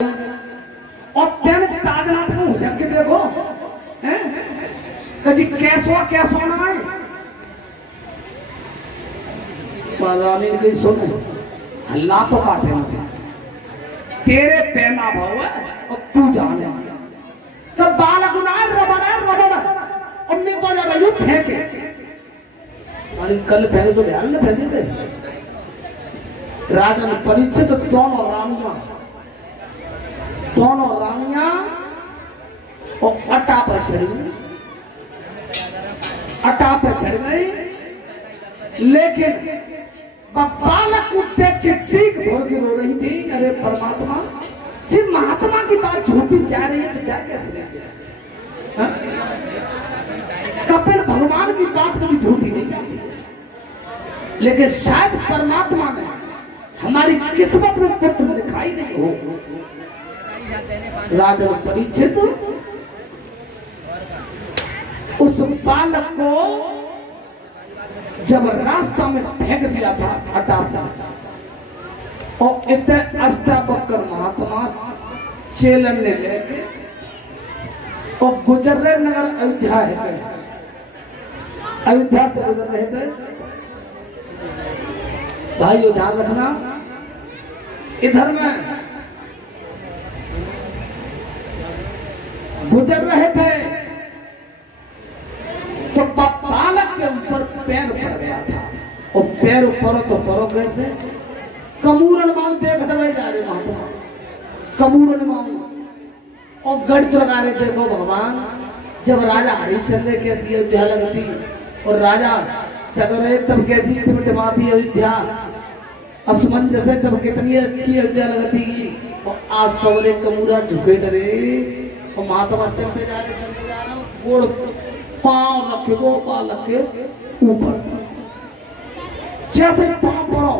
और तेन ताजनाथ को उजक के देखो हैं कजी कैसो कैसो ना है परानी की सुन हल्ला तो काटे मुझे तेरे पैना भाव है और तू जाने तो बालक ना रबड़ और मैं तो लगा यूं फेंके अरे कल पहले तो ध्यान में फेंके थे राजा ने परीक्षित दोनों रानियां और अटा पर चढ़ गई लेकिन बालक को देख के ठीक भर के रो रही थी। अरे परमात्मा जी महात्मा की बात झूठी जा रही है तो जा कैसे कपिल भगवान की बात कभी झूठी नहीं जाती लेकिन शायद परमात्मा ने हमारी किस्मत में पुत्र दिखाई नहीं हो। राजा परीक्षित उस बालक को जब रास्ता में फेंक दिया था अटासा और इतने अष्टावक्र महात्मा चेलन ने लेके और गुजर रहे नगर अयोध्या है अयोध्या से गुजर रहे थे। भाई ध्यान रखना इधर में गुजर रहे थे तो बालक के ऊपर पैर पड़ गया था और पैर ऊपर तो परो कैसे कमूरन माऊ देख दवाई जा रहे महात्मा कमूरन माऊ और गढ़ लगा रहे देखो भगवान जब राजा हरिश्चंद्र कैसी अयोध्या लगती और राजा सगरे तब कैसी टिमटिमाती अयोध्या असमंजस है तब कितनी अच्छी अयोध्या लगती और आज सवरे कमूरा झुके डरे और महात्मा चलते जा रहे गोड़ पांव रखे दो बालक के ऊपर जैसे पांव पड़ो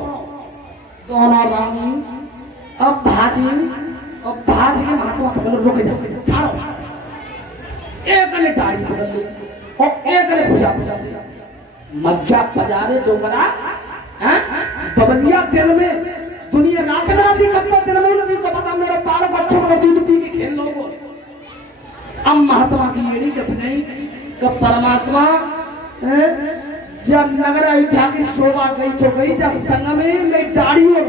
दोनों रानी अब भाजी के महात्मा पकड़ रुक जाओ एक ने दाढ़ी पकड़ ली और एक ने भुजा पकड़ लिया मज्जा पजारे डोकरा बबलिया दिल में दुनिया रात राती करता दिल में नदी को पता मेरा बालक अच्छों को दूध पी के खेल लो अब महात्मा की एड़ी कप गई कब परमात्मा जब नगर अयोध्या की शोभा गई सो गई जब संग में दाढ़ी और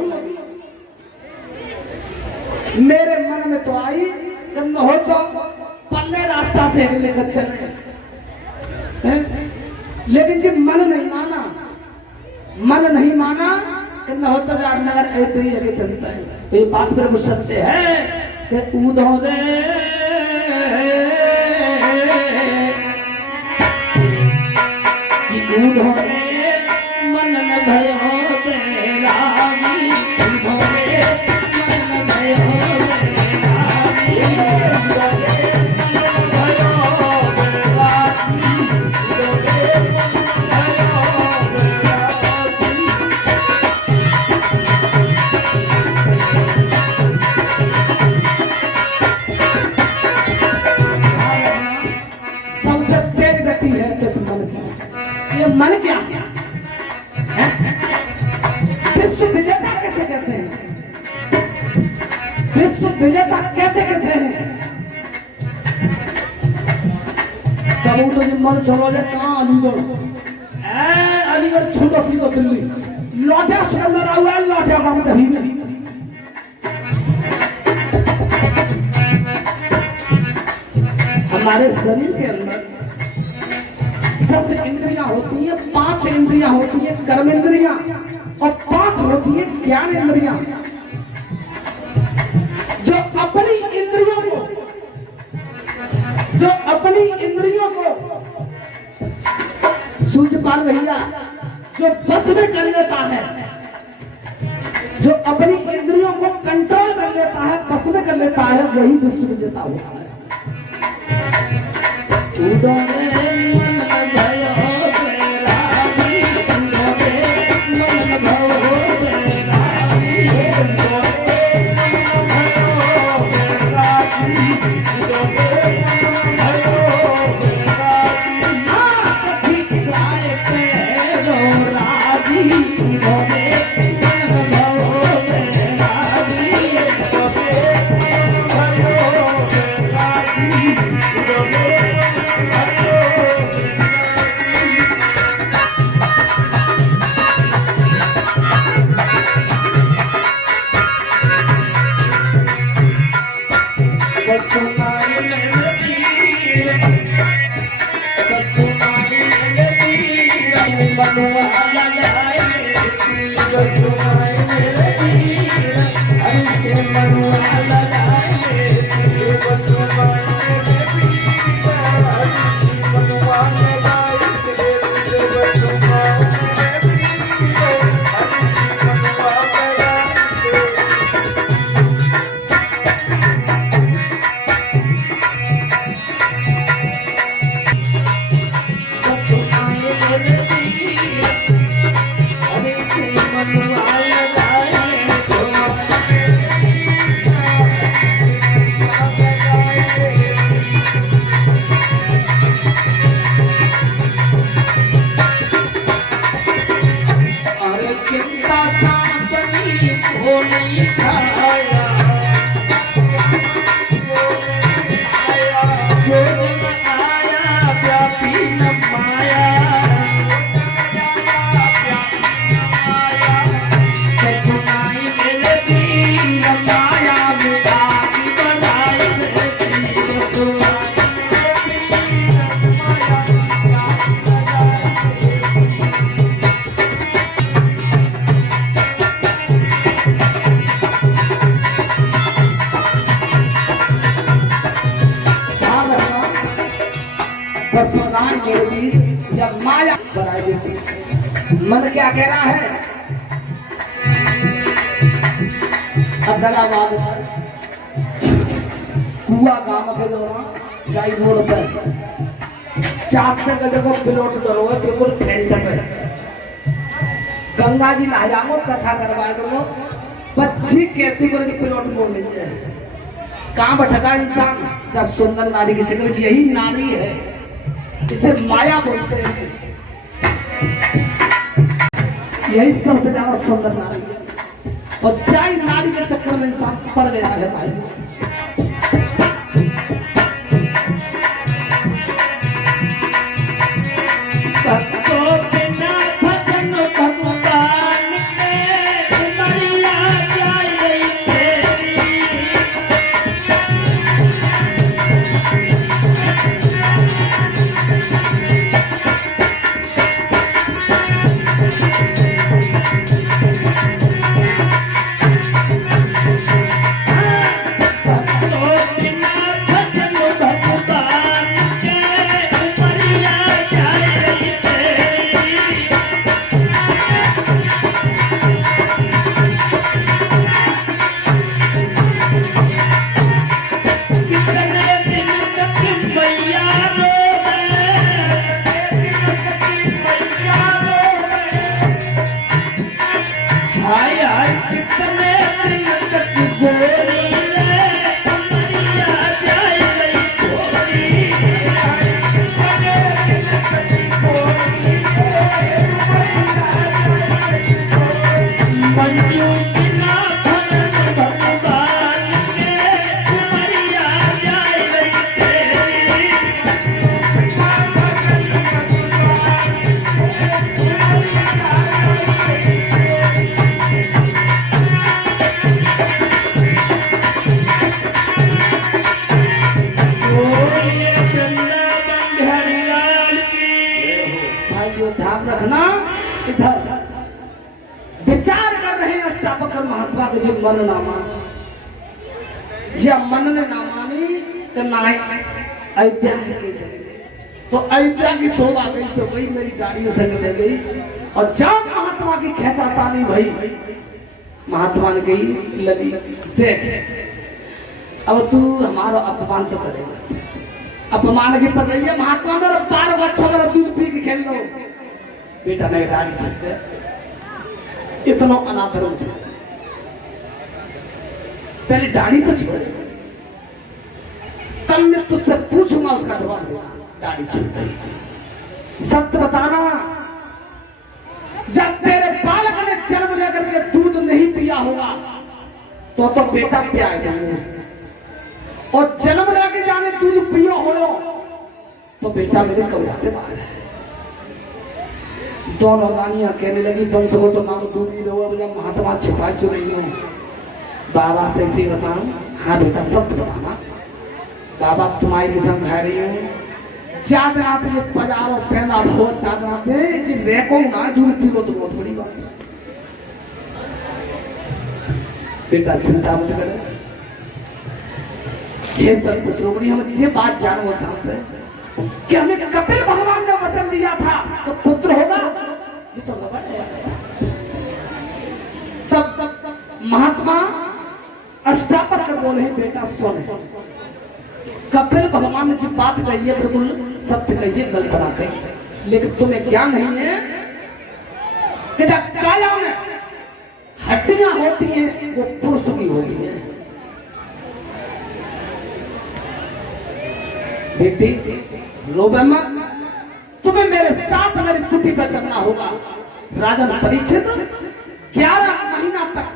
मेरे मन में तो आई जब हो तो पल्ले रास्ता से लेकर चले लेकिन जब मन नहीं माना कि न होता नगर अयोध्या के चलता है तो ये बात पर कुछ सत्य है कि उधोरे उधोरे मन न भयो तेरा उधोरे मन न भयो सबसे तेज गति है किस मन की ये मन क्या है विश्व विजेता कैसे कहते हैं विश्व विजेता कहते कैसे हैं कबू तो मन छोड़ो ले कहाँ अलीगढ़ छूटो सीधो दिल्ली लौटा से अंदर हुआ लौटा गाँव दही में हमारे शरीर के अंदर 10 इंद्रियां होती हैं 5 इंद्रियां होती हैं कर्म इंद्रियां और 5 होती हैं ज्ञान इंद्रियां जो अपनी इंद्रियों को सूझपाल भैया जो बस में कर लेता है जो अपनी इंद्रियों को कंट्रोल कर लेता है बस में कर लेता है वही विश्व विजेता होता है। जब माया बनाई देती, मन क्या कह रहा है? अदलाबाद कुआ गांव के दौरान जाई रोड पर 4 से गड्ढे को पिलोट करो बिल्कुल फ्रंट पे गंगा जी नहायामो कथा करवाए करो 25 कैसी बड़ी पिलोट बोल लेते हैं। कहाँ भटका इंसान का सुंदर नारी के चक्कर में, यही नारी है, इसे माया बोलते हैं। यही सबसे ज्यादा सुंदर नारी है और चाहे नारी के चक्कर में इंसान पड़ गया है भाई। रखना इधर विचार कर रहे हैं अष्टावक्र महात्मा के जी मन नामा, जब मन ने ना मानी तो ना अयोध्या तो अयोध्या की शोभा गई तो गई, मेरी गाड़ी संग ले गई। और जब महात्मा की खेचातानी भई, महात्मा ने कही लगी देख अब तू हमारा अपमान तो करेगा, अपमान की पड़ रही है। महात्मा मेरा 12 बच्चा मेरा दूध पी के खेल लो, बेटा मेरी गाड़ी सकते इतना अनादर पहले दाढ़ी तो छोड़, तब मैं तुझसे पूछूंगा उसका जवाब देना। दाढ़ी छूट गई, सत्य बताना। जब तेरे बालक ने जन्म लेकर के दूध नहीं पिया होगा तो बेटा पियाएगा, और जन्म लेके जाने दूध पियो हो तो बेटा मेरे कब्र बाहर है। दोनों रानियां कहने लगी वंश को तो नाम दूध ही दो, जब महात्मा छुपा चु रही हो। बाबा से इसे बताऊं, हाँ बेटा सत्य बताना। बाबा तुम्हारी किस्म खा रही हूँ, चादराते जो पजारो पहना बहुत चादराते जी रेको ना दूध पीवो तो बहुत बड़ी बात है। बेटा चिंता मत करे, हे संत श्रोमणी, हम ये बात जानना चाहते हैं कि हमें कपिल भगवान ने वचन दिया था तो पुत्र होगा, ये तो रबड़ है। तब महात्मा अष्टावक्र बोले बेटा सुन, कपिल भगवान ने जो बात कही है बिल्कुल सत्य कही है, गलत ना कही, लेकिन तुम्हें ज्ञान नहीं है कि काया में हड्डियां होती हैं वो पुरुष की होती हैं। बेटी रोबे मत, तुम्हें मेरे साथ मेरी कुटी पर चलना होगा। राजन परीक्षित 11 महीना तक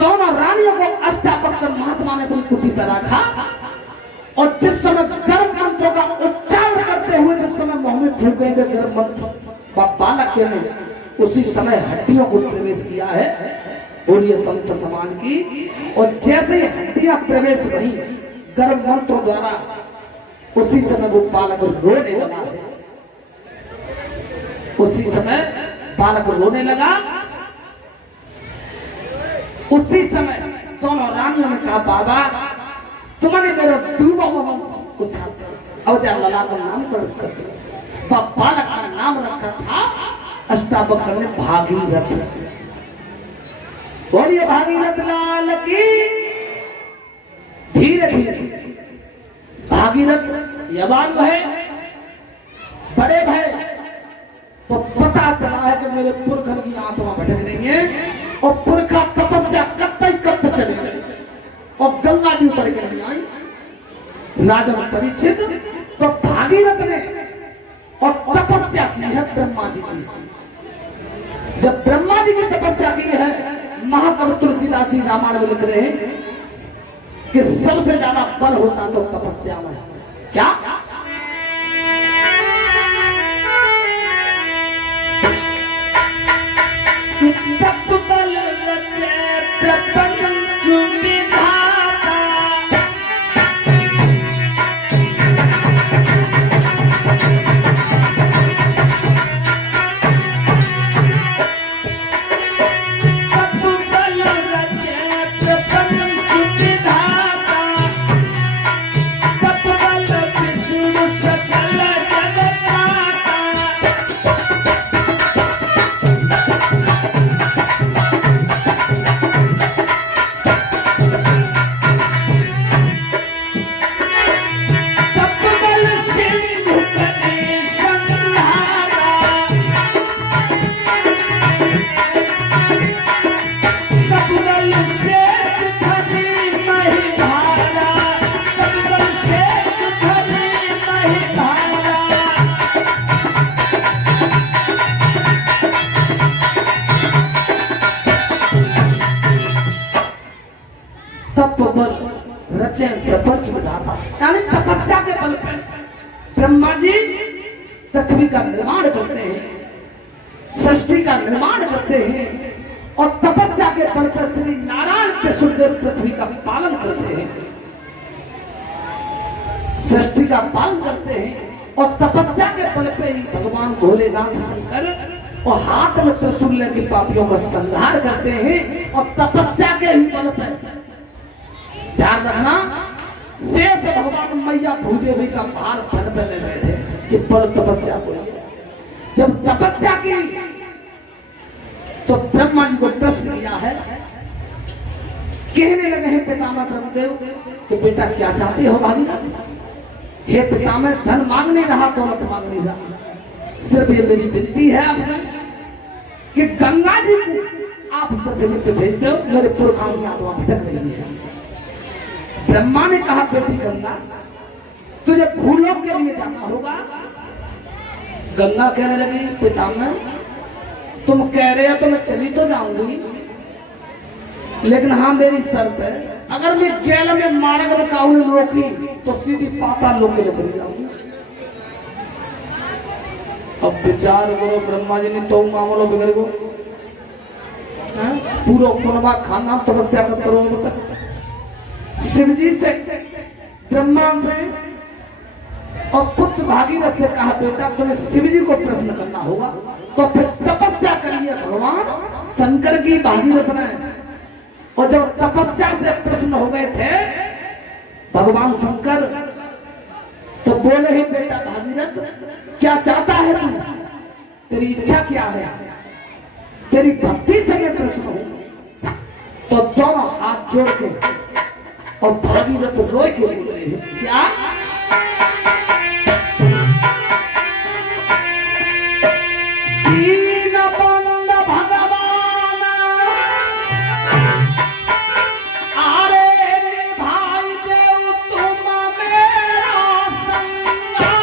दोनों रानियों को अष्टावक्र महात्मा ने अपनी कुटी पर रखा, और जिस समय गर्म मंत्रों का उच्चारण करते हुए जिस समय मुंह में फूकेंगे गर्म मंत्र बालक के में, उसी समय हड्डियों को प्रवेश किया है। बोलिए संत समाज की। और जैसे ही हड्डियां प्रवेश हुई गर्म मंत्रों द्वारा, उसी समय वो बालक रोने लगा है। उसी समय बालक रोने लगा। उसी समय दोनों रानियों ने कहा बाबा तुमने मेरा डूबा हुआ अब जा लला का नाम कर बालक का नाम रखा था अष्टावक्र ने भागीरथ। बोलिए भागीरथ लाल की। धीरे धीरे भागीरथ यवान भय, बड़े भय, तो पता चला है कि मेरे पुरखन की आत्मा भटक रही है, और पुरखा तपस्या करते चले गए, और गंगा जी उतर के नहीं आई। राजन परीक्षित तो भागीरथ ने और तपस्या की है ब्रह्मा जी की। जब ब्रह्मा जी की तपस्या की है, महाकवि तुलसीदास जी रामायण में लिख रहे हैं कि सबसे ज्यादा बल होता तो तपस्या में। क्या तप बल रचे प्रपंच विधाता, प्रपंच विधाता, यानी तपस्या के बल पर ब्रह्मा जी पृथ्वी का निर्माण करते हैं, सृष्टि का निर्माण करते हैं, और तपस्या के बल पर श्री नारायण विष्णुदेव पृथ्वी का पालन करते हैं, सृष्टि का पालन करते हैं, और तपस्या के बल पर ही भगवान भोलेनाथ शंकर और हाथ में त्रिशूल लेके पापियों का संहार करते हैं, और तपस्या के ही बल पर ध्यान रखना शेष भगवान मैया भूदेवी का भार फन पर ले रहे थे कि बल तपस्या को। जब तपस्या की तो ब्रह्मा जी को प्रश्न किया है, कहने लगे हैं पितामह ब्रह्मदेव कि बेटा क्या चाहते हो भागीरथ? हे पितामह धन मांग नहीं रहा, दौलत मांग नहीं रहा, सिर्फ ये मेरी विनती है आपसे कि गंगा जी को आप पृथ्वी पे भेज दो, मेरे पुरखाओं की आत्मा भटक रही है। ब्रह्मा ने कहा बेटी गंगा तुझे भूलोक के लिए जाना होगा। गंगा कहने लगी पितामह तुम कह रहे हो तो मैं चली तो जाऊंगी, लेकिन हाँ मेरी शर्त है, अगर मैं गैल में मार्ग रुकाऊ ने रोकी तो सीधी पाताल लोक के लिए चली जाऊंगी। अब विचार करो ब्रह्मा जी ने तो मामलो बिगड़ गो, पूरा कुनबा खाना तपस्या करते रहो तक। शिव जी से ब्रह्मा ने और पुत्र भागीरथ से कहा बेटा तुम्हें शिव जी को प्रश्न करना होगा, तो फिर तपस्या करिए भगवान शंकर की भागीरथ ने। और जब तपस्या से प्रश्न हो गए थे भगवान शंकर तो बोले ही बेटा भागीरथ क्या चाहता है तू, तेरी इच्छा क्या है, तेरी भक्ति से मैं प्रश्न हूं। तो दोनों हाथ जोड़ के और भागीरथ रोए के बोले क्या, दीनबंधु भगवान आरे निभाई देव तुम मेरा संगा।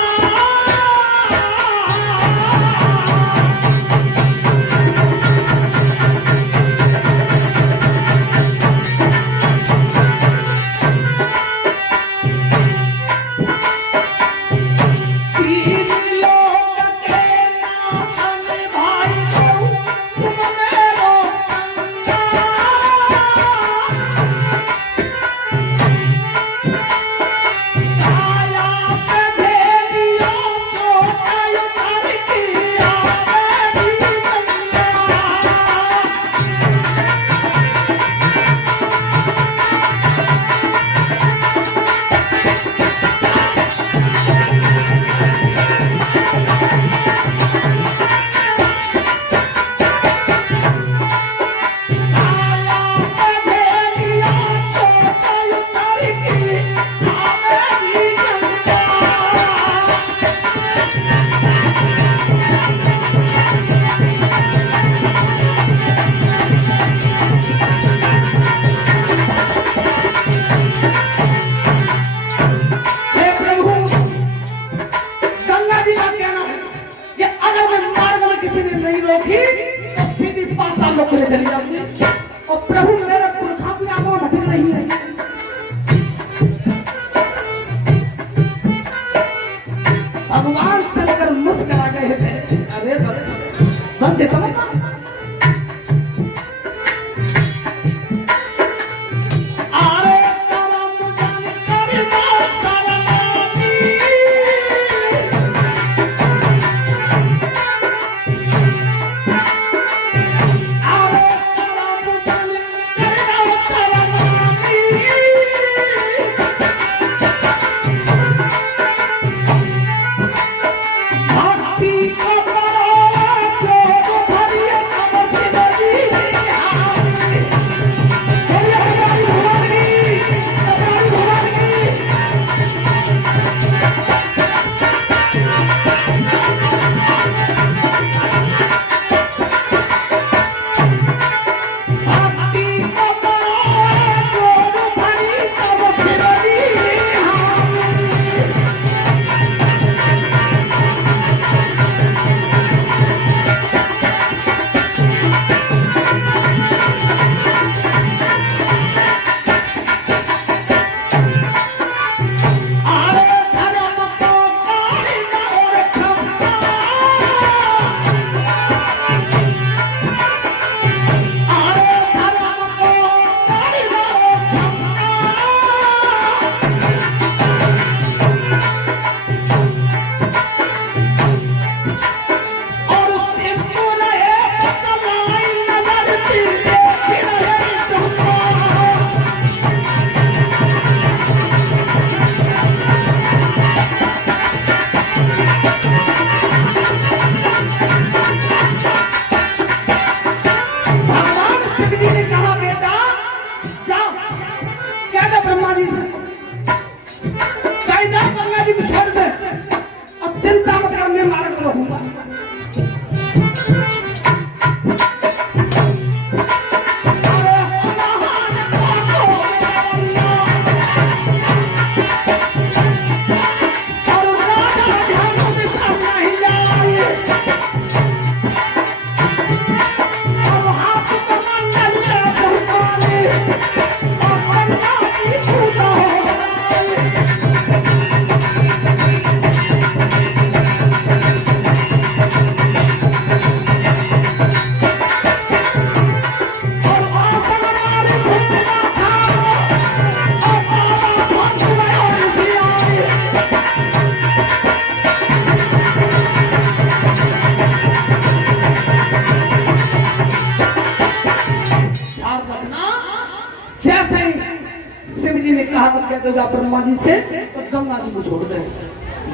एक कहावत कहते होगा ब्रह्मा जी से तो गंगा जी को छोड़ दे।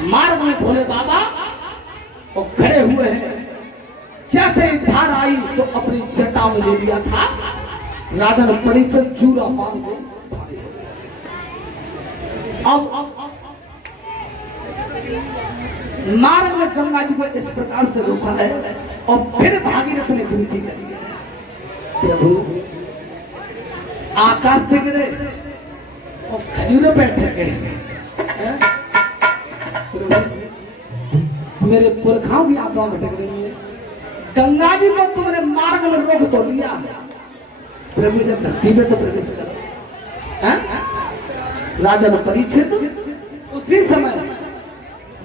मार्ग में भोले बाबा और खड़े हुए हैं। जैसे ही धार आई तो अपनी जटा में ले लिया था। राजन परिषद चूरा बांध के अब मार्ग में गंगा जी को इस प्रकार से रोका है और फिर भागीरथ ने विनती करी, प्रभु आकाश से गिरे और खजूरे पे ठके मेरे पुरखाओं की आत्मा में ठक रही है। गंगा जी को तुमने मार्ग में रोक तो लिया, प्रभु जब धरती में तो प्रवेश करो। राजा ने परीक्षित उसी समय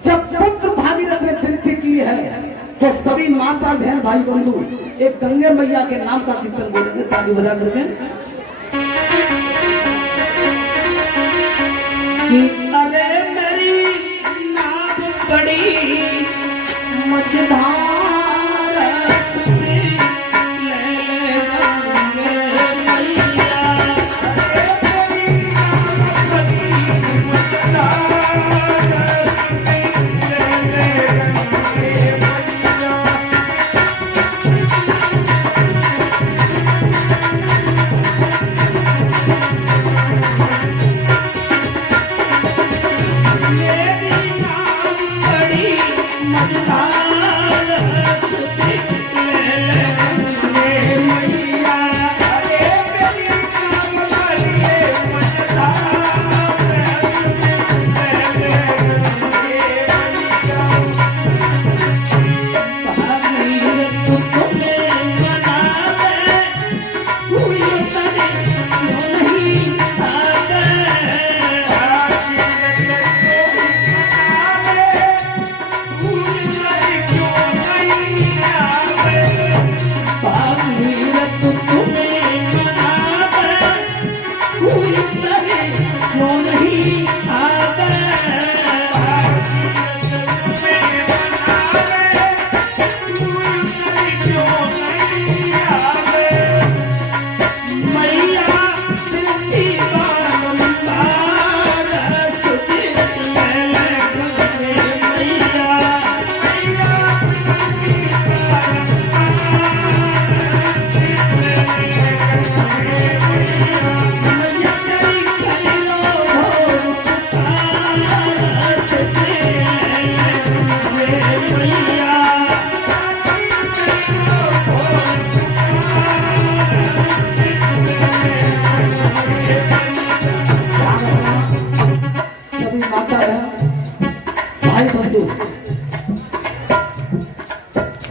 जब पुत्र भागीरथ ने विनती की है तो सभी माता बहन भाई बंधु एक गंगे मैया के नाम का कीर्तन बोलेंगे ताली बजा करके कि अरे मेरी नाम बड़ी मझधार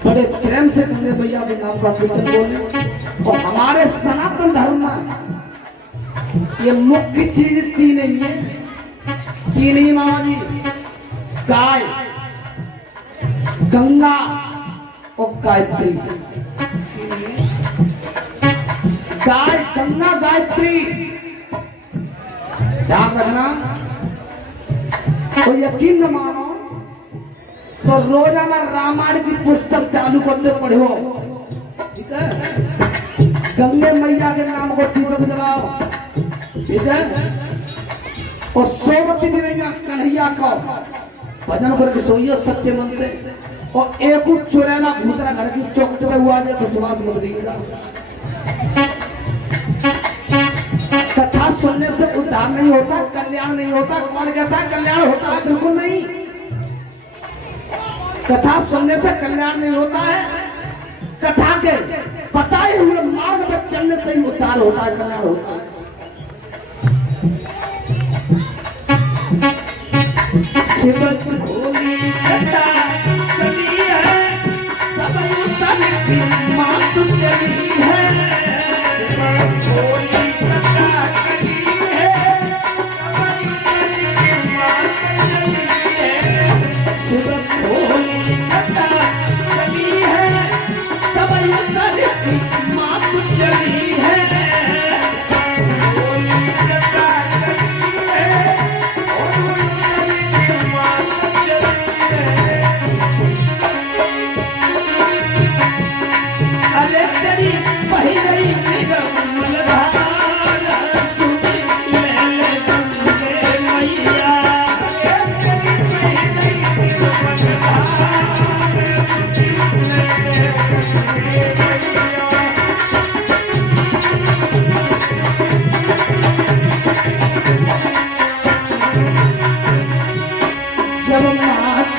बड़े प्रेम से गंगे मैया के नाम का कीर्तन बोले। और हमारे सनातन धर्म में ये मुख्य चीज तीन ही है, तीन ही मामा जी, गाय, गंगा और गायत्री। गाय, गंगा, गायत्री ध्यान रखना। तो यकीन न मानो तो रोजाना रामायण की पुस्तक चालू करते पढ़ो, ठीक है। गंगे मैया के नाम को दीपक जलाओ, ठीक है। और सोमती भी नहीं कन्हैया का भजन करके सोइयो सच्चे मन से। और एक चुरैना भूतरा घर की चौकट में हुआ जाए तो सुभाष मत दीजिएगा। कथा सुनने से उद्धार नहीं होता, कल्याण नहीं होता। कौन कहता है कल्याण होता है? बिल्कुल नहीं। कथा सुनने से कल्याण नहीं होता है। कथा के बताए हुए मार्ग पर चलने से ही उद्धार होता है, कल्याण होता है। शिव भोली कथा चली है, सब उतरी मात चली है। शिव भोली कथा चली है, सब उतरी मात चली है। शिव भोली कथा चली है, सब उतरी मात चली है। भोली कथा चली है,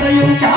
मैया